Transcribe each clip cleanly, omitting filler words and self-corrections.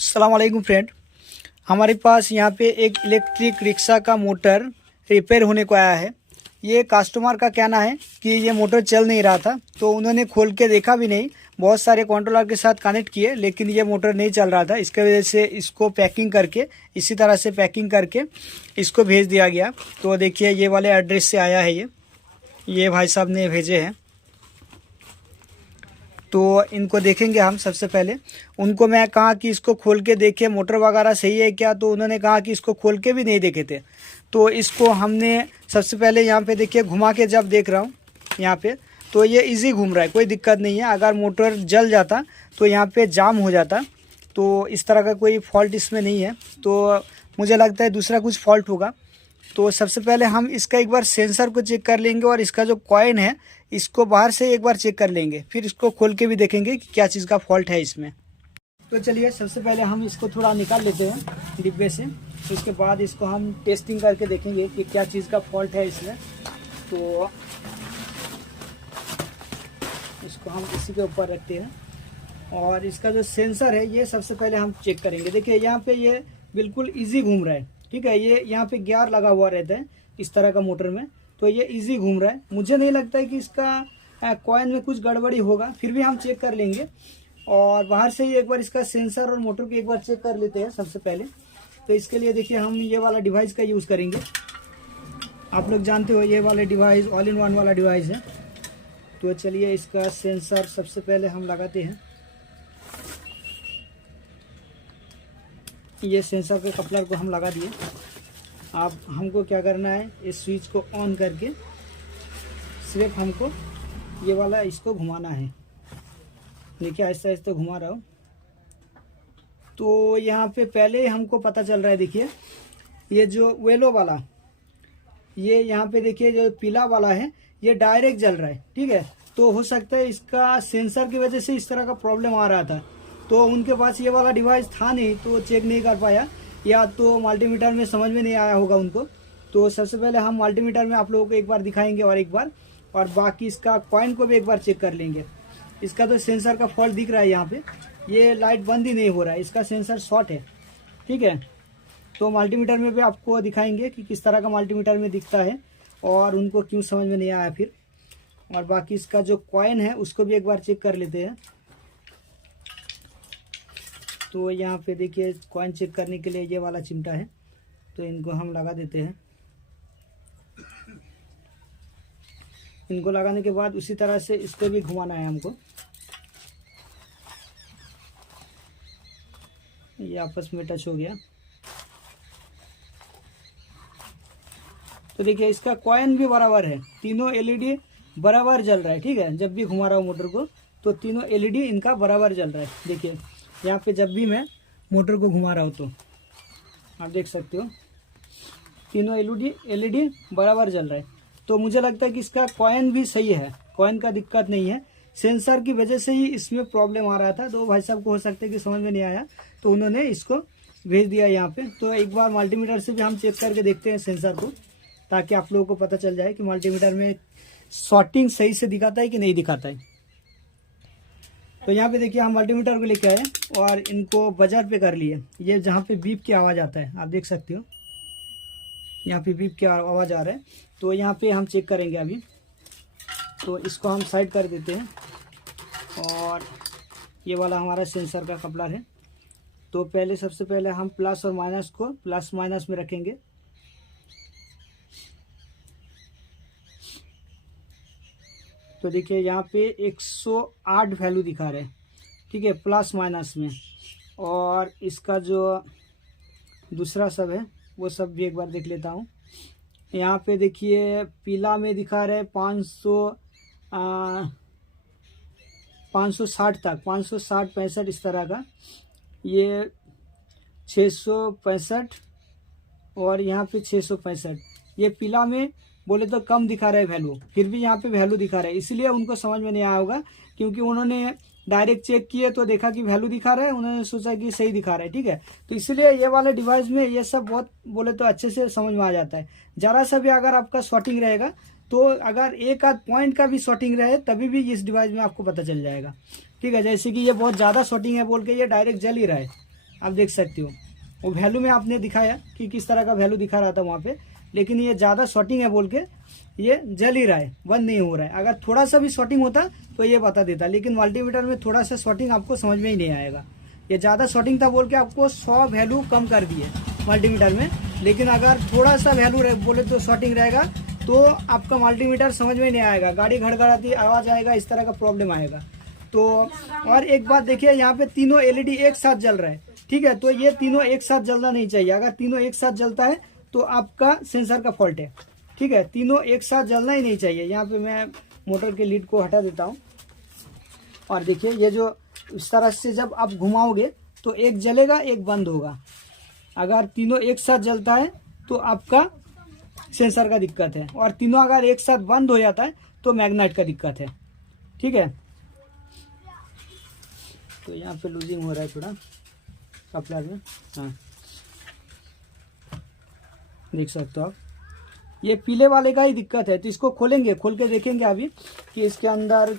अस्सलाम वालेकुम फ्रेंड। हमारे पास यहाँ पे एक इलेक्ट्रिक रिक्शा का मोटर रिपेयर होने को आया है। ये कस्टमर का कहना है कि ये मोटर चल नहीं रहा था, तो उन्होंने खोल के देखा भी नहीं, बहुत सारे कंट्रोलर के साथ कनेक्ट किए, लेकिन ये मोटर नहीं चल रहा था। इसके वजह से इसको पैकिंग करके इसी तरह से पैकिंग करके इसको भेज दिया गया। तो देखिए ये वाले एड्रेस से आया है, ये भाई साहब ने भेजे हैं। तो इनको देखेंगे हम। सबसे पहले उनको मैं कहा कि इसको खोल के देखिए मोटर वगैरह सही है क्या, तो उन्होंने कहा कि इसको खोल के भी नहीं देखे थे। तो इसको हमने सबसे पहले यहाँ पे देखिए घुमा के जब देख रहा हूँ यहाँ पे, तो ये इजी घूम रहा है, कोई दिक्कत नहीं है। अगर मोटर जल जाता तो यहाँ पे जाम हो जाता, तो इस तरह का कोई फॉल्ट इसमें नहीं है। तो मुझे लगता है दूसरा कुछ फॉल्ट होगा। तो सबसे पहले हम इसका एक बार सेंसर को चेक कर लेंगे और इसका जो कॉइन है इसको बाहर से एक बार चेक कर लेंगे, फिर इसको खोल के भी देखेंगे कि क्या चीज़ का फॉल्ट है इसमें। तो चलिए सबसे पहले हम इसको थोड़ा निकाल लेते हैं डिब्बे से, उसके बाद इसको हम टेस्टिंग करके देखेंगे कि क्या चीज़ का फॉल्ट है इसमें। तो इसको हम इसी के ऊपर रखते हैं और इसका जो सेंसर है ये सबसे पहले हम चेक करेंगे। देखिए यहाँ पे ये बिल्कुल ईजी घूम रहा है, ठीक है। ये यहाँ पे गियर लगा हुआ रहता है इस तरह का मोटर में, तो ये इजी घूम रहा है। मुझे नहीं लगता है कि इसका कॉइन में कुछ गड़बड़ी होगा, फिर भी हम चेक कर लेंगे। और बाहर से ही एक बार इसका सेंसर और मोटर को एक बार चेक कर लेते हैं सबसे पहले। तो इसके लिए देखिए हम ये वाला डिवाइस का यूज़ करेंगे। आप लोग जानते हो ये वाले डिवाइस ऑल इन वन वाला डिवाइस है। तो चलिए इसका सेंसर सबसे पहले हम लगाते हैं। ये सेंसर के कपलर को हम लगा दिए। अब हमको क्या करना है, इस स्विच को ऑन करके सिर्फ हमको ये वाला इसको घुमाना है। देखिए आहिस्ता आहिस्ता घुमा रहा हूँ। तो यहाँ पे पहले हमको पता चल रहा है, देखिए ये जो येलो वाला, ये यहाँ पे देखिए जो पीला वाला है ये डायरेक्ट जल रहा है, ठीक है। तो हो सकता है इसका सेंसर की वजह से इस तरह का प्रॉब्लम आ रहा था। तो उनके पास ये वाला डिवाइस था नहीं, तो चेक नहीं कर पाया, या तो मल्टीमीटर में समझ में नहीं आया होगा उनको। तो सबसे पहले हम मल्टीमीटर में आप लोगों को एक बार दिखाएंगे और एक बार, और बाकी इसका कॉइन को भी एक बार चेक कर लेंगे। इसका तो सेंसर का फॉल्ट दिख रहा है, यहाँ पे ये लाइट बंद ही नहीं हो रहा है, इसका सेंसर शॉर्ट है, ठीक है। तो मल्टीमीटर में भी आपको दिखाएंगे कि किस तरह का मल्टीमीटर में दिखता है और उनको क्यों समझ में नहीं आया फिर। और बाकी इसका जो कॉइन है उसको भी एक बार चेक कर लेते हैं। तो यहाँ पे देखिए कॉइन चेक करने के लिए ये वाला चिमटा है, तो इनको हम लगा देते हैं। इनको लगाने के बाद उसी तरह से इसको भी घुमाना है हमको। ये आपस में टच हो गया। तो देखिए इसका कॉइन भी बराबर है, तीनों एलईडी बराबर जल रहा है, ठीक है। जब भी घुमा रहा हूँ मोटर को तो तीनों एलईडी इनका बराबर जल रहा है। देखिए यहाँ पे जब भी मैं मोटर को घुमा रहा हूँ तो आप देख सकते हो तीनों एलईडी बराबर जल रहा है। तो मुझे लगता है कि इसका कॉइन भी सही है, कॉइन का दिक्कत नहीं है, सेंसर की वजह से ही इसमें प्रॉब्लम आ रहा था। तो भाई साहब को हो सकता है कि समझ में नहीं आया, तो उन्होंने इसको भेज दिया यहाँ पे। तो एक बार मल्टीमीटर से भी हम चेक करके देखते हैं सेंसर को, ताकि आप लोगों को पता चल जाए कि मल्टीमीटर में शॉर्टिंग सही से दिखाता है कि नहीं दिखाता है। तो यहाँ पे देखिए हम मल्टीमीटर को लेके आए और इनको बजर पे कर लिए। ये जहाँ पे बीप की आवाज़ आता है आप देख सकते हो, यहाँ पे बीप की आवाज़ आ रहा है। तो यहाँ पे हम चेक करेंगे अभी। तो इसको हम साइड कर देते हैं और ये वाला हमारा सेंसर का कपलर है। तो पहले सबसे पहले हम प्लस और माइनस को प्लस माइनस में रखेंगे। तो देखिए यहाँ पे 108 वैल्यू दिखा रहे हैं, ठीक है, प्लस माइनस में। और इसका जो दूसरा सब है वो सब भी एक बार देख लेता हूँ। यहाँ पे देखिए पीला में दिखा रहे 560 तक, 560 65 इस तरह का। ये 665 और यहाँ पे 665। ये पीला में बोले तो कम दिखा रहा है वैल्यू, फिर भी यहाँ पे वैल्यू दिखा रहा है, इसलिए उनको समझ में नहीं आया होगा, क्योंकि उन्होंने डायरेक्ट चेक किए तो देखा कि वैल्यू दिखा रहा है, उन्होंने सोचा कि सही दिखा रहा है, ठीक है। तो इसलिए ये वाले डिवाइस में ये सब बहुत बोले तो अच्छे से समझ में आ जाता है। ज़रा सा भी अगर आपका शॉर्टिंग रहेगा, तो अगर एक आध पॉइंट का भी शॉर्टिंग रहे तभी भी इस डिवाइस में आपको पता चल जाएगा, ठीक है। जैसे कि ये बहुत ज़्यादा शॉर्टिंग है बोल के ये डायरेक्ट जल ही रहा है, आप देख सकते हो। वो वैल्यू में आपने दिखाया कि किस तरह का वैल्यू दिखा रहा था वहाँ पे, लेकिन ये ज़्यादा शॉर्टिंग है बोल के ये जल ही रहा है, बंद नहीं हो रहा है। अगर थोड़ा सा भी शॉर्टिंग होता तो ये बता देता, लेकिन मल्टीमीटर में थोड़ा सा शॉर्टिंग आपको समझ में ही नहीं आएगा। ये ज़्यादा शॉर्टिंग था बोल के आपको 100 वैल्यू कम कर दिए मल्टीमीटर में, लेकिन अगर थोड़ा सा वैल्यू बोले तो शॉर्टिंग रहेगा तो आपका मल्टीमीटर समझ में नहीं आएगा, गाड़ी घड़घड़ाती आवाज़ आएगा, इस तरह का प्रॉब्लम आएगा। तो और एक बात देखिए, यहाँ पे तीनों एलईडी एक साथ जल रहा है, ठीक है। तो ये तीनों एक साथ जलना नहीं चाहिए। अगर तीनों एक साथ जलता है तो आपका सेंसर का फॉल्ट है, ठीक है। तीनों एक साथ जलना ही नहीं चाहिए। यहाँ पे मैं मोटर के लीड को हटा देता हूँ और देखिए ये जो इस तरह से जब आप घुमाओगे तो एक जलेगा एक बंद होगा। अगर तीनों एक साथ जलता है तो आपका सेंसर का दिक्कत है, और तीनों अगर एक साथ बंद हो जाता है तो मैग्नेट का दिक्कत है, ठीक है। तो यहाँ पे लूजिंग हो रहा है थोड़ा कपलर में, हाँ देख सकते हो आप। ये पीले वाले का ही दिक्कत है, तो इसको खोलेंगे, खोल के देखेंगे अभी कि इसके अंदर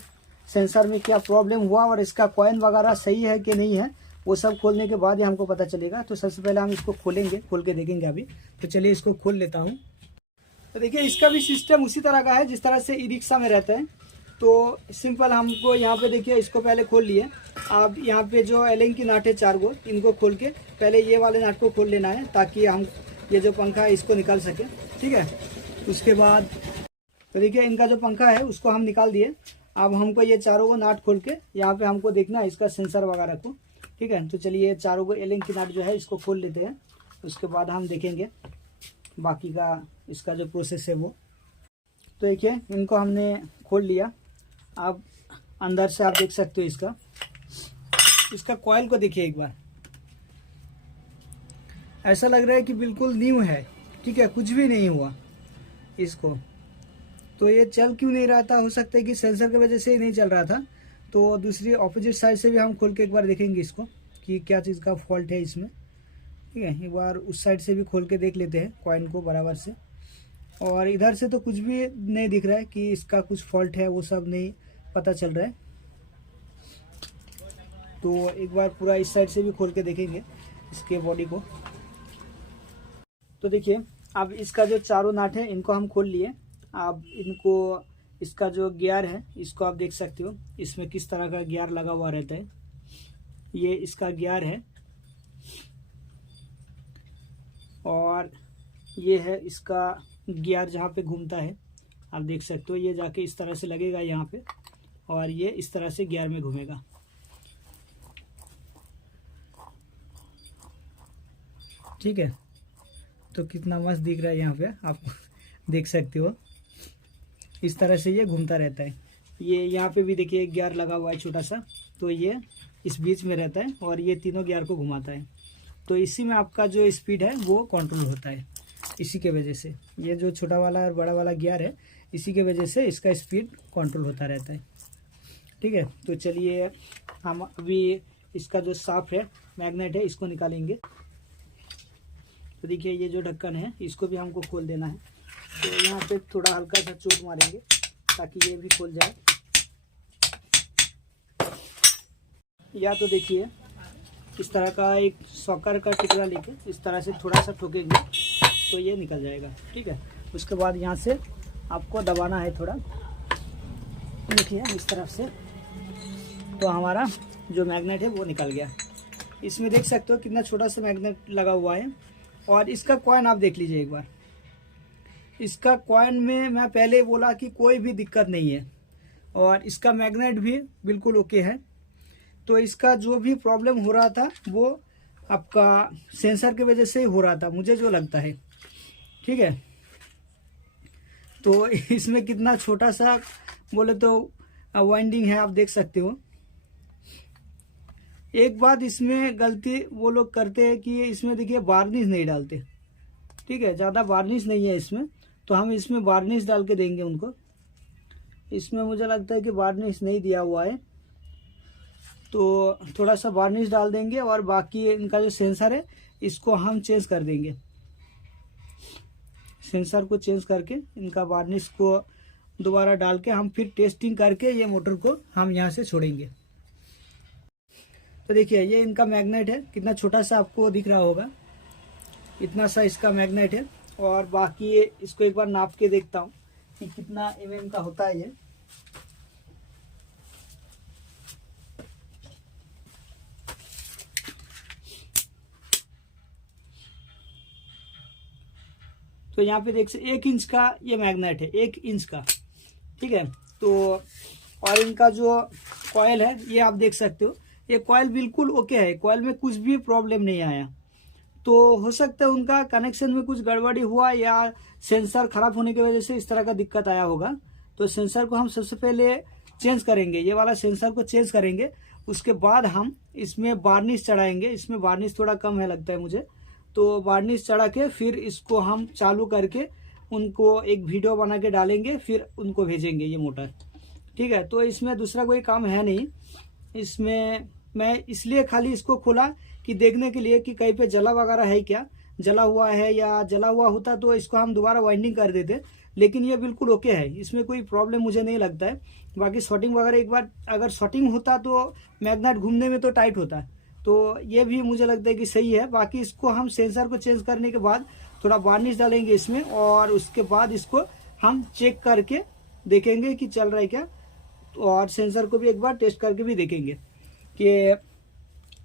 सेंसर में क्या प्रॉब्लम हुआ और इसका कॉइन वगैरह सही है कि नहीं है। वो सब खोलने के बाद ही हमको पता चलेगा। तो सबसे पहले हम इसको खोलेंगे, खोल के देखेंगे अभी। तो चलिए इसको खोल लेता हूँ। तो देखिए इसका भी सिस्टम उसी तरह का है जिस तरह से ई रिक्शा में रहता है। तो सिंपल हमको यहाँ पे देखिए इसको पहले खोल लिए। अब यहाँ पे जो एलिंग की नाट है 4 गो, इनको खोल के पहले ये वाले नाट को खोल लेना है ताकि हम ये जो पंखा है इसको निकाल सके, ठीक है। उसके बाद तो देखिए इनका जो पंखा है उसको हम निकाल दिए। अब हमको ये चारों को नाट खोल के यहाँ पे हमको देखना है इसका सेंसर वगैरह को, ठीक है। तो चलिए ये चारों को एलिंग की नाट जो है इसको खोल लेते हैं, उसके बाद हम देखेंगे बाकी का इसका जो प्रोसेस है वो। तो देखिए इनको हमने खोल लिया। अब अंदर से आप देख सकते हो इसका कॉइल को देखिए एक बार, ऐसा लग रहा है कि बिल्कुल न्यू है, ठीक है, कुछ भी नहीं हुआ इसको। तो ये चल क्यों नहीं रहा था? हो सकता है कि सेंसर की वजह से ही नहीं चल रहा था। तो दूसरी ऑपोजिट साइड से भी हम खोल के एक बार देखेंगे इसको कि क्या चीज़ का फॉल्ट है इसमें, ठीक है। एक बार उस साइड से भी खोल के देख लेते हैं कॉइन को बराबर से। और इधर से तो कुछ भी नहीं दिख रहा है कि इसका कुछ फॉल्ट है, वो सब नहीं पता चल रहा है। तो एक बार पूरा इस साइड से भी खोल के देखेंगे इसके बॉडी को। तो देखिए अब इसका जो चारों नाट है इनको हम खोल लिए। अब इनको इसका जो गियर है इसको आप देख सकते हो, इसमें किस तरह का गियर लगा हुआ रहता है। ये इसका गियर है और ये है इसका गियर जहाँ पे घूमता है, आप देख सकते हो। ये जाके इस तरह से लगेगा यहाँ पे और ये इस तरह से गियर में घूमेगा, ठीक है। तो कितना मस्त दिख रहा है यहाँ पे, आप देख सकते हो। इस तरह से ये घूमता रहता है। ये यहाँ पे भी देखिए एक गियर लगा हुआ है छोटा सा, तो ये इस बीच में रहता है और ये तीनों गियर को घुमाता है। तो इसी में आपका जो स्पीड है वो कंट्रोल होता है। इसी के वजह से ये जो छोटा वाला और बड़ा वाला गियर है, इसी के वजह से इसका स्पीड कंट्रोल होता रहता है, ठीक है। तो चलिए हम अभी इसका जो साफ है मैग्नेट है इसको निकालेंगे। तो देखिए ये जो ढक्कन है इसको भी हमको खोल देना है। तो यहाँ पे थोड़ा हल्का सा चोट मारेंगे ताकि ये भी खोल जाए। या तो देखिए इस तरह का एक सॉकर का टिकला लेके इस तरह से थोड़ा सा ठोकेंगे तो ये निकल जाएगा, ठीक है। उसके बाद यहाँ से आपको दबाना है थोड़ा, देखिए इस तरफ से, तो हमारा जो मैग्नेट है वो निकल गया। इसमें देख सकते हो कितना छोटा सा मैग्नेट लगा हुआ है। और इसका कॉइन आप देख लीजिए एक बार। इसका कॉइन में मैं पहले बोला कि कोई भी दिक्कत नहीं है और इसका मैग्नेट भी बिल्कुल ओके है। तो इसका जो भी प्रॉब्लम हो रहा था वो आपका सेंसर की वजह से ही हो रहा था, मुझे जो लगता है, ठीक है। तो इसमें कितना छोटा सा बोले तो वाइंडिंग है, आप देख सकते हो। एक बात इसमें गलती वो लोग करते हैं कि इसमें देखिए वार्निश नहीं डालते, ठीक है। ज़्यादा वार्निश नहीं है इसमें, तो हम इसमें वार्निश डाल के देंगे उनको। इसमें मुझे लगता है कि वार्निश नहीं दिया हुआ है, तो थोड़ा सा वार्निश डाल देंगे और बाकी इनका जो सेंसर है इसको हम चेंज कर देंगे। सेंसर को चेंज करके इनका वार्निश को दोबारा डाल के हम फिर टेस्टिंग करके ये मोटर को हम यहाँ से छोड़ेंगे। तो देखिए ये इनका मैग्नेट है, कितना छोटा सा आपको दिख रहा होगा, इतना सा इसका मैग्नेट है। और बाकी इसको एक बार नाप के देखता हूँ कि कितना mm का होता है ये। तो यहाँ पे देख 1 इंच का ये मैग्नेट है, 1 इंच का, ठीक है। तो और इनका जो कॉयल है ये आप देख सकते हो, ये कॉयल बिल्कुल ओके है, कॉयल में कुछ भी प्रॉब्लम नहीं आया। तो हो सकता है उनका कनेक्शन में कुछ गड़बड़ी हुआ या सेंसर खराब होने की वजह से इस तरह का दिक्कत आया होगा। तो सेंसर को हम सबसे पहले चेंज करेंगे, ये वाला सेंसर को चेंज करेंगे। उसके बाद हम इसमें वार्निश चढ़ाएंगे, इसमें वार्निश थोड़ा कम है लगता है मुझे, तो वार्निश चढ़ा के फिर इसको हम चालू करके उनको एक वीडियो बना के डालेंगे, फिर उनको भेजेंगे ये मोटर, ठीक है। तो इसमें दूसरा कोई काम है नहीं, इसमें मैं इसलिए खाली इसको खोला कि देखने के लिए कि कहीं पे जला वगैरह है क्या, जला हुआ है, या जला हुआ होता तो इसको हम दोबारा वाइंडिंग कर देते, लेकिन ये बिल्कुल ओके है, इसमें कोई प्रॉब्लम मुझे नहीं लगता है। बाकी शॉर्टिंग वगैरह एक बार अगर शॉर्टिंग होता तो मैग्नेट घूमने में तो टाइट होता है, तो ये भी मुझे लगता है कि सही है। बाकी इसको हम सेंसर को चेंज करने के बाद थोड़ा वार्निश डालेंगे इसमें, और उसके बाद इसको हम चेक करके देखेंगे कि चल रहा है क्या, और सेंसर को भी एक बार टेस्ट करके भी देखेंगे कि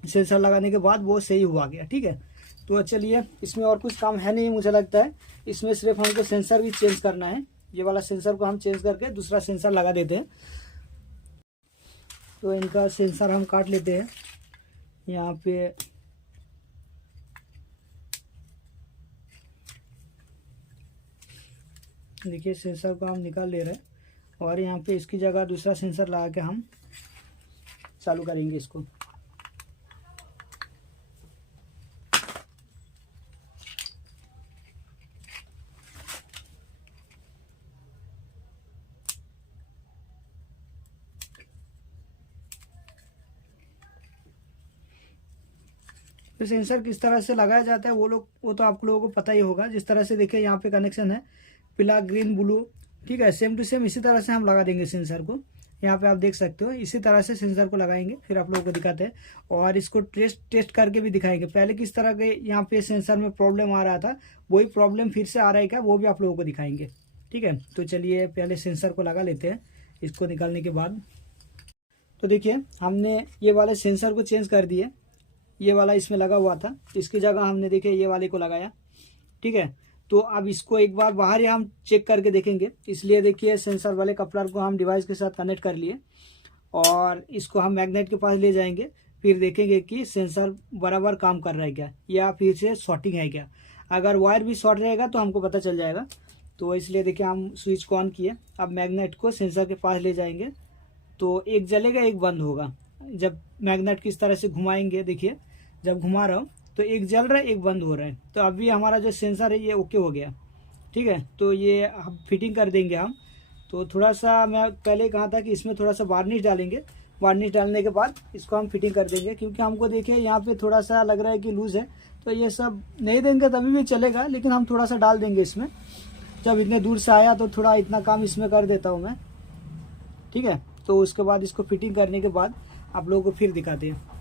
सेंसर लगाने के बाद वो सही हुआ गया, ठीक है। तो चलिए, इसमें और कुछ काम है नहीं मुझे लगता है, इसमें सिर्फ हमको सेंसर भी चेंज करना है। ये वाला सेंसर को हम चेंज करके दूसरा सेंसर लगा देते हैं। तो इनका सेंसर हम काट लेते हैं यहाँ पे। देखिए सेंसर को हम निकाल ले रहे हैं, और यहाँ पे इसकी जगह दूसरा सेंसर लगा के हम चालू करेंगे इसको। तो सेंसर किस तरह से लगाया जाता है वो तो आप लोगों को पता ही होगा। जिस तरह से देखिए यहाँ पे कनेक्शन है पीला, ग्रीन, ब्लू, ठीक है, सेम टू सेम इसी तरह से हम लगा देंगे सेंसर को। यहाँ पे आप देख सकते हो, इसी तरह से सेंसर को लगाएंगे, फिर आप लोगों को दिखाते हैं और इसको टेस्ट करके भी दिखाएंगे। पहले किस तरह के यहाँ पे सेंसर में प्रॉब्लम आ रहा था, वही प्रॉब्लम फिर से आ रहा है क्या, वो भी आप लोगों को दिखाएंगे, ठीक है। तो चलिए पहले सेंसर को लगा लेते हैं इसको निकालने के बाद। तो देखिए हमने ये वाले सेंसर को चेंज कर दिए, ये वाला इसमें लगा हुआ था, इसकी जगह हमने देखिए ये वाले को लगाया, ठीक है। तो अब इसको एक बार बाहर ही हम चेक करके देखेंगे, इसलिए देखिए सेंसर वाले कपलर को हम डिवाइस के साथ कनेक्ट कर लिए और इसको हम मैग्नेट के पास ले जाएंगे, फिर देखेंगे कि सेंसर बराबर काम कर रहा है क्या या फिर से शॉर्टिंग है क्या। अगर वायर भी शॉर्ट रहेगा तो हमको पता चल जाएगा। तो इसलिए देखिए हम स्विच को ऑन किए, अब मैग्नेट को सेंसर के पास ले जाएंगे तो एक जलेगा एक बंद होगा। जब मैग्नेट किस तरह से घुमाएंगे, देखिए जब घुमा रहा हूँ तो एक जल रहा है एक बंद हो रहा है। तो अभी हमारा जो सेंसर है ये ओके हो गया, ठीक है। तो ये हम फिटिंग कर देंगे हम। तो थोड़ा सा मैं पहले कहा था कि इसमें थोड़ा सा वार्निश डालेंगे, वार्निश डालने के बाद इसको हम फिटिंग कर देंगे, क्योंकि हमको देखिए यहाँ पे थोड़ा सा लग रहा है कि लूज़ है। तो ये सब नहीं देंगे तभी भी चलेगा, लेकिन हम थोड़ा सा डाल देंगे इसमें। जब इतने दूर से आया तो थोड़ा इतना काम इसमें कर देता हूँ मैं, ठीक है। तो उसके बाद इसको फिटिंग करने के बाद आप लोगों को फिर दिखाते हैं।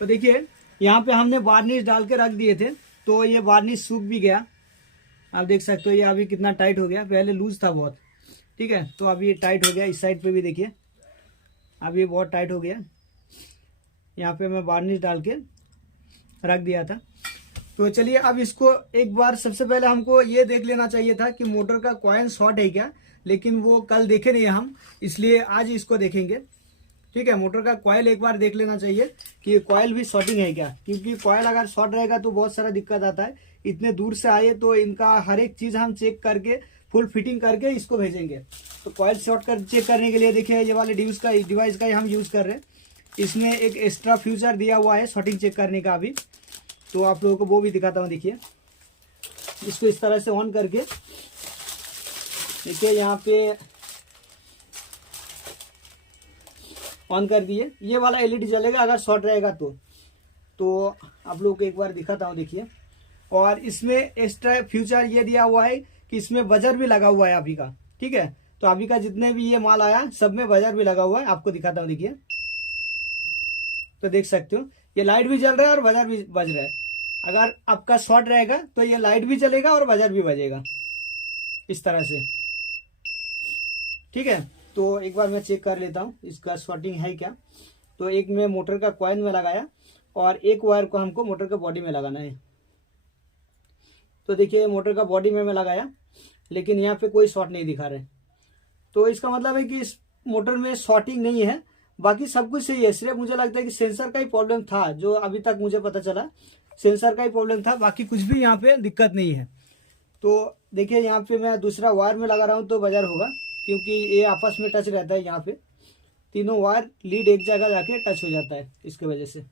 तो देखिए यहाँ पे हमने वार्निश डाल के रख दिए थे, तो ये वार्निश सूख भी गया। आप देख सकते हो ये अभी कितना टाइट हो गया, पहले लूज था बहुत, ठीक है। तो अभी ये टाइट हो गया, इस साइड पे भी देखिए अभी बहुत टाइट हो गया। यहाँ पे मैं वार्निश डाल के रख दिया था। तो चलिए अब इसको एक बार सबसे पहले हमको ये देख लेना चाहिए था कि मोटर का कॉइल शॉर्ट है क्या, लेकिन वो कल देखे नहीं हम, इसलिए आज इसको देखेंगे, ठीक है। मोटर का कॉइल एक बार देख लेना चाहिए कि कॉइल भी शॉर्टिंग है क्या, क्योंकि कॉइल अगर शॉर्ट रहेगा तो बहुत सारा दिक्कत आता है। इतने दूर से आए तो इनका हर एक चीज हम चेक करके फुल फिटिंग करके इसको भेजेंगे। तो कॉइल शॉर्ट कर चेक करने के लिए देखिए ये वाले डिवाइस का हम यूज कर रहे हैं। इसमें एक एक्स्ट्रा फ्यूचर दिया हुआ है शॉर्टिंग चेक करने का अभी, तो आप लोगों को वो भी दिखाता हूँ। देखिए इसको इस तरह से ऑन करके देखिए यहाँ पे ऑन कर दिए, ये वाला एलईडी जलेगा अगर शॉर्ट रहेगा तो आप लोगों को एक बार दिखाता हूँ। देखिए और इसमें एक्स्ट्रा फ्यूचर ये दिया हुआ है कि इसमें बजर भी लगा हुआ है अभी का, ठीक है। तो अभी का जितने भी ये माल आया सब में बजर भी लगा हुआ है, आपको दिखाता हूँ, देखिए। तो देख सकते हो ये लाइट भी जल रहा है और बजर भी बज रहा है। अगर आपका शॉर्ट रहेगा तो ये लाइट भी चलेगा और बजर भी बजेगा, इस तरह से, ठीक है। तो एक बार मैं चेक कर लेता हूँ इसका शॉर्टिंग है क्या। तो एक में मोटर का कॉइल में लगाया और एक वायर को हमको मोटर के बॉडी में लगाना है। तो देखिए मोटर का बॉडी में मैं लगाया, लेकिन यहाँ पे कोई शॉर्ट नहीं दिखा रहे। तो इसका मतलब है कि इस मोटर में शॉर्टिंग नहीं है, बाकी सब कुछ सही है। सिर्फ मुझे लगता है कि सेंसर का ही प्रॉब्लम था, जो अभी तक मुझे पता चला सेंसर का ही प्रॉब्लम था, बाकी कुछ भी यहाँ पे दिक्कत नहीं है। तो देखिए यहाँ पे मैं दूसरा वायर में लगा रहा हूँ तो बजर होगा, क्योंकि ये आपस में टच रहता है। यहाँ पे तीनों वायर लीड एक जगह जाके टच हो जाता है, इसके वजह से,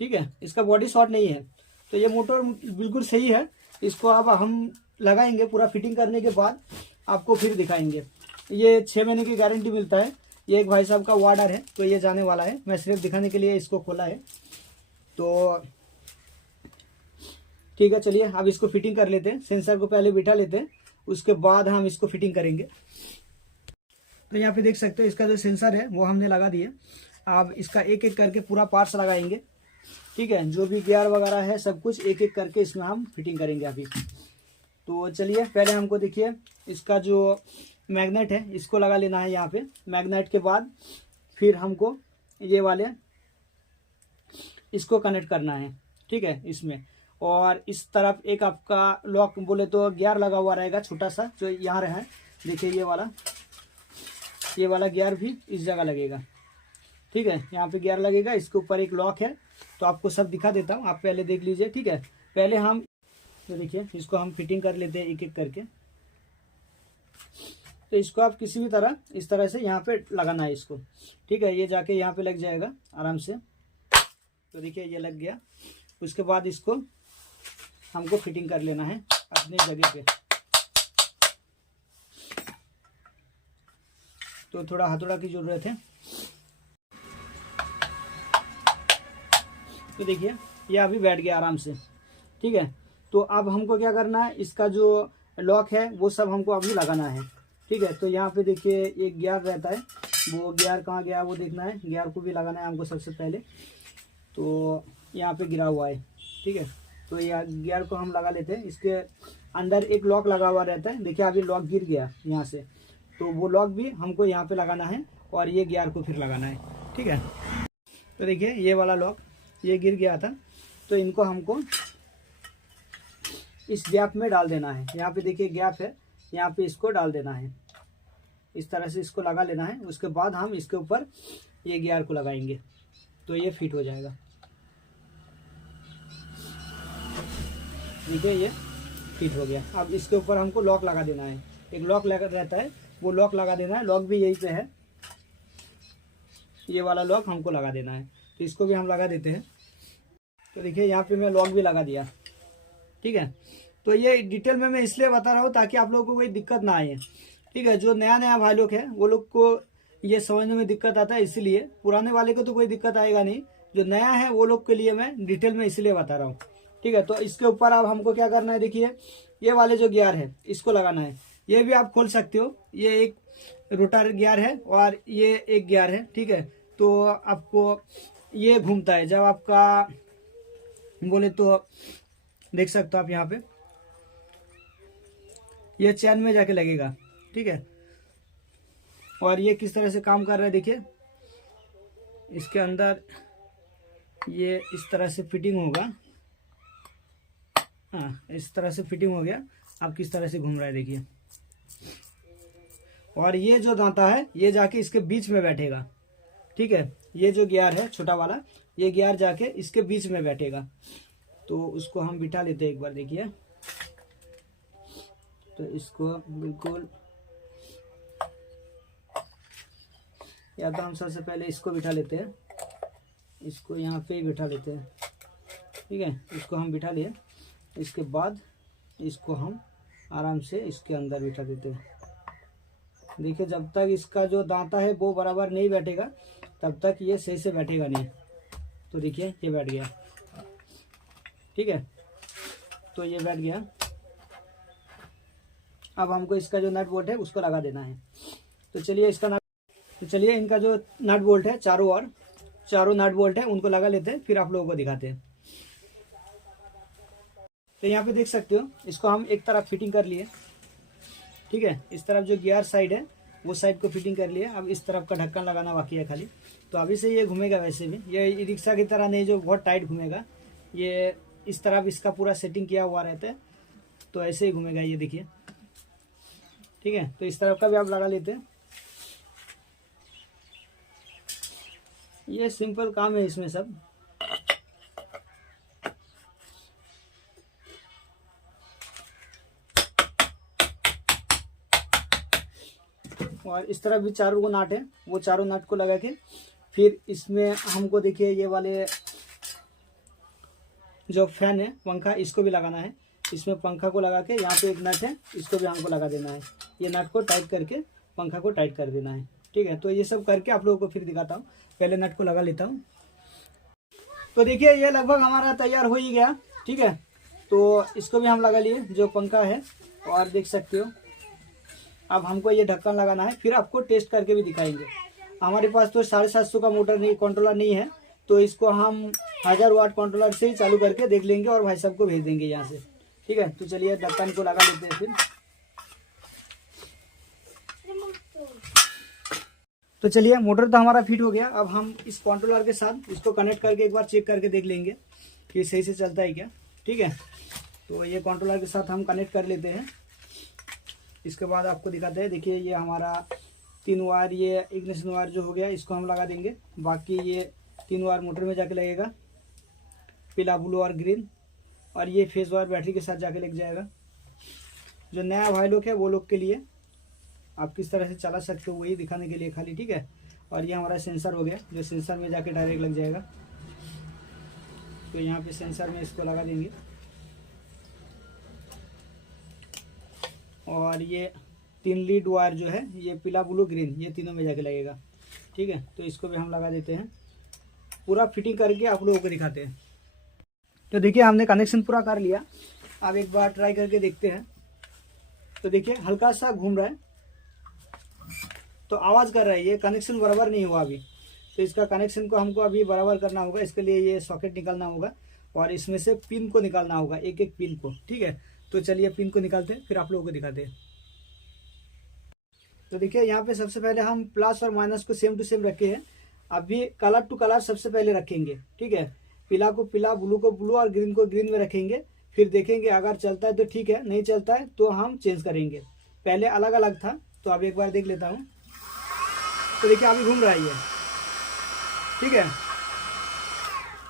ठीक है। इसका बॉडी शॉर्ट नहीं है। तो ये मोटर बिल्कुल सही है। इसको अब हम लगाएंगे, पूरा फिटिंग करने के बाद आपको फिर दिखाएंगे। ये 6 महीने की गारंटी मिलता है। ये एक भाई साहब का ऑर्डर है, तो ये जाने वाला है। मैं सिर्फ दिखाने के लिए इसको खोला है। तो ठीक है, चलिए अब इसको फिटिंग कर लेते हैं। सेंसर को पहले बिठा लेते हैं, उसके बाद हम इसको फिटिंग करेंगे। तो यहाँ पे देख सकते हो इसका जो सेंसर है वो हमने लगा दिया। अब इसका एक एक करके पूरा पार्ट्स लगाएंगे, ठीक है। जो भी गियर वगैरह है सब कुछ एक एक करके इसमें हम फिटिंग करेंगे अभी। तो चलिए पहले हमको देखिए इसका जो मैग्नेट है इसको लगा लेना है यहाँ पे। मैग्नेट के बाद फिर हमको ये वाले इसको कनेक्ट करना है, ठीक है, इसमें। और इस तरफ एक आपका लॉक बोले तो गियर लगा हुआ रहेगा छोटा सा, जो यहाँ रहा है, देखिए ये वाला गियर भी इस जगह लगेगा, ठीक है। यहाँ पे गियर लगेगा, इसके ऊपर एक लॉक है। तो आपको सब दिखा देता हूँ, आप पहले देख लीजिए, ठीक है। पहले हम तो देखिए इसको हम फिटिंग कर लेते हैं एक एक करके। तो इसको आप किसी भी तरह इस तरह से यहाँ पे लगाना है इसको, ठीक है। ये जाके यहाँ पे लग जाएगा आराम से। तो देखिए ये लग गया। उसके बाद इसको हमको फिटिंग कर लेना है अपनी जगह पे। तो थोड़ा हथौड़ा की जरूरत है। तो देखिए ये अभी बैठ गया आराम से, ठीक है। तो अब हमको क्या करना है, इसका जो लॉक है वो सब हमको अभी लगाना है, ठीक है। तो यहाँ पे देखिए एक गियर रहता है, वो गियर कहाँ गया वो देखना है। गियर को भी लगाना है हमको सबसे पहले। तो यहाँ पे गिरा हुआ है, ठीक है। तो ये गियर को हम लगा लेते हैं। इसके अंदर एक लॉक लगा हुआ रहता है, देखिए अभी लॉक गिर गया यहाँ से। तो वो लॉक भी हमको यहाँ पे लगाना है और ये गियर को फिर लगाना है, ठीक है। तो देखिए ये वाला लॉक ये गिर गया था, तो इनको हमको इस गैप में डाल देना है। यहाँ पे देखिए गैप है, यहाँ पे इसको डाल देना है। इस तरह से इसको लगा लेना है। उसके बाद हम इसके ऊपर ये गियर को लगाएंगे, तो ये फिट हो जाएगा। देखिए ये फिट हो गया। अब इसके ऊपर हमको लॉक लगा देना है। एक लॉक लगा रहता है, वो लॉक लगा देना है। लॉक भी यहीं पे है, ये वाला लॉक हमको लगा देना है। तो इसको भी हम लगा देते हैं। तो देखिए यहाँ पे मैं लॉक भी लगा दिया, ठीक है। तो ये डिटेल में मैं इसलिए बता रहा हूँ ताकि आप लोगों को कोई दिक्कत ना आए, ठीक है। जो नया नया भाई लोग हैं वो लोग को ये समझने में दिक्कत आता है, इसलिए। पुराने वाले को तो कोई दिक्कत आएगा नहीं, जो नया है वो लोग के लिए मैं डिटेल में इसलिए बता रहा हूँ, ठीक है। तो इसके ऊपर अब हमको क्या करना है, देखिए ये वाले जो गियर है इसको लगाना है। ये भी आप खोल सकते हो, ये एक रोटर गियर है और ये एक गियर है, ठीक है। तो आपको ये घूमता है जब आपका बोले तो देख सकते हो आप यहाँ पे ये चैन में जाके लगेगा, ठीक है। और ये किस तरह से काम कर रहा है देखिए, इसके अंदर ये इस तरह से फिटिंग होगा। हाँ, इस तरह से फिटिंग हो गया। अब किस तरह से घूम रहा है देखिए। और ये जो दांता है ये जाके इसके बीच में बैठेगा, ठीक है। ये जो गियर है छोटा वाला, ये गियर जाके इसके बीच में बैठेगा। तो उसको हम बिठा लेते हैं एक बार, देखिए। तो इसको बिल्कुल, या तो हम सबसे पहले इसको बिठा लेते हैं, इसको यहाँ पे ही बिठा लेते हैं, ठीक है। इसको हम बिठा लिए, इसके बाद इसको हम आराम से इसके अंदर बिठा देते हैं। देखिए जब तक इसका जो दांता है वो बराबर नहीं बैठेगा तब तक ये सही से बैठेगा नहीं। तो देखिए ये बैठ गया। ठीक है, तो ये बैठ गया। अब हमको इसका जो नट बोल्ट है उसको लगा देना है। तो चलिए चलिए इनका जो नट बोल्ट है चारों नट बोल्ट है उनको लगा लेते हैं, फिर आप लोगों को दिखाते हैं। तो यहाँ पे देख सकते हो, इसको हम एक तरफ फिटिंग कर लिए, ठीक है। इस तरफ जो गियर साइड है वो साइड को फिटिंग कर लिया। अब इस तरफ का ढक्कन लगाना बाकी है खाली। तो अभी से ये घूमेगा, वैसे भी ये रिक्शा की तरह नहीं जो बहुत टाइट घूमेगा, ये इस तरफ इसका पूरा सेटिंग किया हुआ रहता है, तो ऐसे ही घूमेगा ये, देखिए, ठीक है। तो इस तरफ का भी आप लगा लेते हैं। ये सिंपल काम है इसमें सब। और इस तरफ भी चारों को नाट है, वो चारों नाट को लगा के फिर इसमें हमको देखिए ये वाले जो फैन है, पंखा, इसको भी लगाना है। इसमें पंखा को लगा के यहाँ पे एक नट है, इसको भी हमको लगा देना है। ये नट को टाइट करके पंखा को टाइट कर देना है, ठीक है। तो ये सब करके आप लोगों को फिर दिखाता हूँ। पहले नट को लगा लेता हूँ। तो देखिए ये लगभग हमारा तैयार हो ही गया, ठीक है। तो इसको भी हम लगा लिए, जो पंखा है, और देख सकते हो। अब हमको ये ढक्कन लगाना है, फिर आपको टेस्ट करके भी दिखाएंगे। हमारे पास तो 750 का मोटर नहीं, कंट्रोलर नहीं है, तो इसको हम 1000 वाट कंट्रोलर से ही चालू करके देख लेंगे और भाई साहब को भेज देंगे यहाँ से, ठीक है। तो चलिए ढक्कन को लगा लेते हैं फिर। तो चलिए मोटर तो हमारा फिट हो गया। अब हम इस कंट्रोलर के साथ इसको कनेक्ट करके एक बार चेक करके देख लेंगे कि सही से चलता है क्या, ठीक है। तो ये कंट्रोलर के साथ हम कनेक्ट कर लेते हैं। इसके बाद आपको दिखाते हैं, देखिए ये हमारा 3 वायर, ये इग्निशन वायर जो हो गया, इसको हम लगा देंगे। बाकी ये 3 वायर मोटर में जाके लगेगा, पीला, ब्लू और ग्रीन। और ये फेस वायर बैटरी के साथ जाके लग जाएगा। जो नया भाई लोग है वो लोग के लिए आप किस तरह से चला सकते हो वही दिखाने के लिए खाली, ठीक है। और ये हमारा सेंसर हो गया, जो सेंसर में जाके डायरेक्ट लग जाएगा। तो यहाँ पे सेंसर में इसको लगा देंगे। और ये 3 लीड वायर जो है, ये पीला, ब्लू, ग्रीन, ये तीनों में जाके लगेगा, ठीक है। तो इसको भी हम लगा देते हैं, पूरा फिटिंग करके आप लोगों को दिखाते हैं। तो देखिए हमने कनेक्शन पूरा कर लिया। अब एक बार ट्राई करके देखते हैं। तो देखिए हल्का सा घूम रहा है, तो आवाज़ कर रहा है, ये कनेक्शन बराबर नहीं हुआ अभी। तो इसका कनेक्शन को हमको अभी बराबर करना होगा। इसके लिए ये सॉकेट निकालना होगा और इसमें से पिन को निकालना होगा, एक एक पिन को, ठीक है। तो चलिए पिन को निकालते हैं, फिर आप लोगों को दिखाते हैं। तो देखिए यहाँ पे सबसे पहले हम प्लस और माइनस को सेम टू सेम रखे हैं। अभी कलर टू कलर सबसे पहले रखेंगे, ठीक है। पीला को पीला, ब्लू को ब्लू और ग्रीन को ग्रीन में रखेंगे। फिर देखेंगे अगर चलता है तो ठीक है, नहीं चलता है तो हम चेंज करेंगे। पहले अलग अलग था, तो अब एक बार देख लेता हूँ। तो देखिए अभी घूम रहा है ये, ठीक है।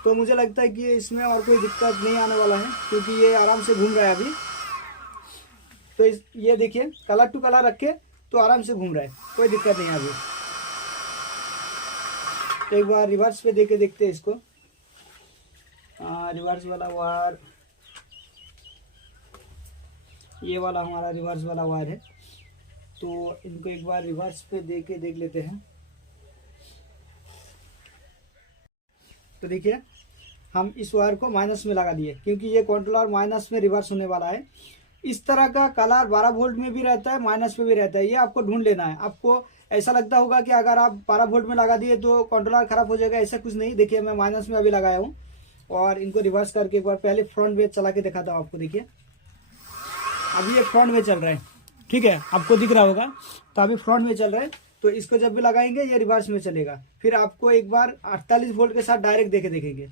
तो मुझे लगता है कि इसमें और कोई दिक्कत नहीं आने वाला है, क्योंकि ये आराम से घूम रहा है अभी। तो ये देखिए कलर टू कलर रखे तो आराम से घूम रहा है, कोई दिक्कत नहीं है अभी। तो एक बार रिवर्स पे देके देखते हैं इसको। रिवर्स वाला वायर, ये वाला हमारा रिवर्स वाला वायर है। तो इनको एक बार रिवर्स पे देके देख लेते हैं। तो देखिए हम इस वायर को माइनस में लगा दिए, क्योंकि ये कंट्रोलर माइनस में रिवर्स होने वाला है। इस तरह का कलर 12 वोल्ट में भी रहता है, माइनस में भी रहता है, ये आपको ढूंढ लेना है। आपको ऐसा लगता होगा कि अगर आप 12 वोल्ट में लगा दिए तो कंट्रोलर खराब हो जाएगा, ऐसा कुछ नहीं। देखिए मैं माइनस में अभी लगाया हूँ और इनको रिवर्स करके एक बार पहले फ्रंट में चला के दिखाता हूँ आपको। देखिए अभी ये फ्रंट में चल रहा है, ठीक है, आपको दिख रहा होगा। तो अभी फ्रंट में चल रहा है, तो इसको जब भी लगाएंगे ये रिवर्स में चलेगा। फिर आपको एक बार 48 वोल्ट के साथ डायरेक्ट देखेंगे।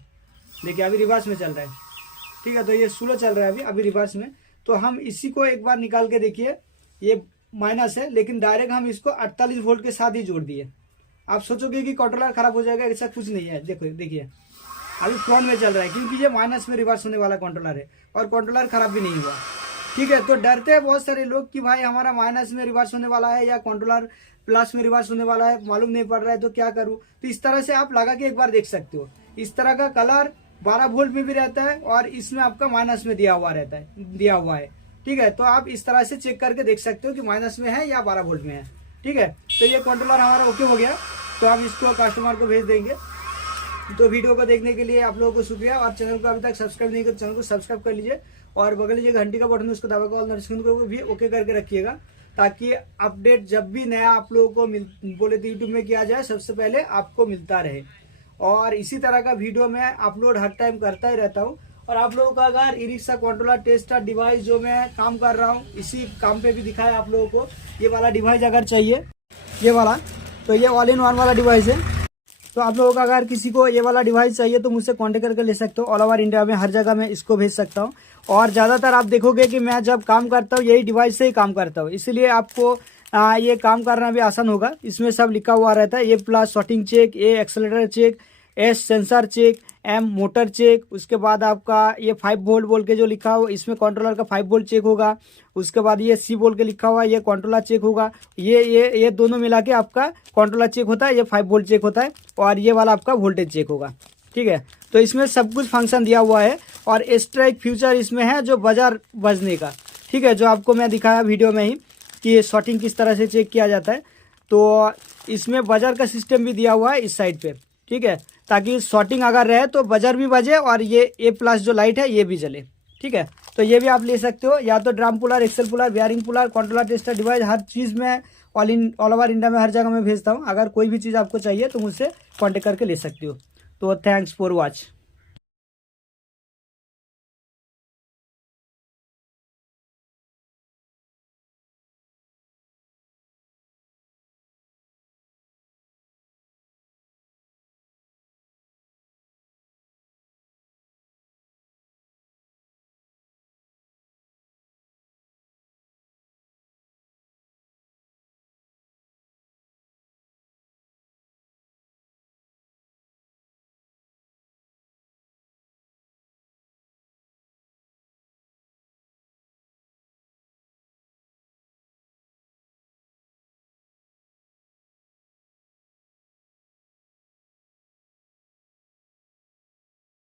देखिए अभी रिवर्स में चल रहा है, ठीक है। तो ये स्लो चल रहा है अभी रिवर्स में। तो हम इसी को एक बार निकाल के देखिए, ये माइनस है लेकिन डायरेक्ट हम इसको 48 वोल्ट के साथ ही जोड़ दिए। आप सोचोगे कि कंट्रोलर खराब हो जाएगा, ऐसा कुछ नहीं है। देखो देखिए अभी फ्रंट में चल रहा है, क्योंकि ये माइनस में रिवर्स होने वाला कंट्रोलर है और कंट्रोलर खराब भी नहीं हुआ, ठीक है। तो डरते हैं बहुत सारे लोग कि भाई हमारा माइनस में रिवर्स होने वाला है या कंट्रोलर प्लस में रिवर्स होने वाला है, मालूम नहीं पड़ रहा है तो क्या करूं। तो इस तरह से आप लगा के एक बार देख सकते हो। इस तरह का कलर 12 वोल्ट में भी रहता है और इसमें आपका माइनस में दिया हुआ है, ठीक है। तो आप इस तरह से चेक करके देख सकते हो कि माइनस में है या 12 वोल्ट में है, ठीक है। तो ये कंट्रोलर हमारा ओके हो गया। तो आप इसको कस्टमर को भेज देंगे। तो वीडियो को देखने के लिए आप लोगों को शुक्रिया, और चैनल को अभी तक सब्सक्राइब नहीं किया तो चैनल को सब्सक्राइब कर लीजिए, और बगल में जो घंटी का बटन है उसको दबाकर ऑल नोटिफिकेशन को भी ओके करके रखिएगा, ताकि अपडेट जब भी नया आप लोगों को बोले तो यूट्यूब में किया जाए सबसे पहले आपको मिलता रहे। और इसी तरह का वीडियो मैं अपलोड हर टाइम करता ही रहता हूँ। और आप लोगों का अगर e rickshaw controller tester device जो मैं काम कर रहा हूँ, इसी काम पे भी दिखाया आप लोगों को, ये वाला डिवाइस अगर चाहिए, ये वाला, तो ये ऑल इन वन वाला डिवाइस है। तो आप लोगों का अगर किसी को ये वाला डिवाइस चाहिए तो मुझसे कांटेक्ट करके ले सकते हो। ऑल ओवर इंडिया में हर जगह मैं इसको भेज सकता हूँ। और ज़्यादातर आप देखोगे कि मैं जब काम करता हूँ यही डिवाइस से ही काम करता हूँ, इसलिए आपको ये काम करना भी आसान होगा। इसमें सब लिखा हुआ रहता है, A+ shorting check, A accelerator check, S sensor check, M motor check, उसके बाद आपका ये 5 वोल्ट बोल के जो लिखा हुआ इसमें कंट्रोलर का 5 वोल्ट चेक होगा। उसके बाद ये C बोल के लिखा हुआ ये कंट्रोलर चेक होगा। ये दोनों मिला के आपका कंट्रोलर चेक होता है, ये 5 वोल्ट चेक होता है, और ये वाला आपका वोल्टेज चेक होगा। ठीक है, तो इसमें सब कुछ फंक्शन दिया हुआ है। और एक्स्ट्रा एक फ्यूचर इसमें है जो बजर बजने का, ठीक है, जो आपको मैं दिखाया वीडियो में ही कि ये शॉटिंग किस तरह से चेक किया जाता है। तो इसमें बजर का सिस्टम भी दिया हुआ है इस साइड पे, ठीक है, ताकि शॉटिंग अगर रहे तो बजर भी बजे और ये A+ जो लाइट है ये भी जले। ठीक है, तो ये भी आप ले सकते हो, या तो drum puller, axle puller, bearing puller, controller tester device, हर चीज़ में ऑल ओवर इंडिया में हर जगह में भेजता हूँ। अगर कोई भी चीज़ आपको चाहिए तो मुझसे कॉन्टेक्ट करके ले सकते हो। तो थैंक्स फॉर वॉच।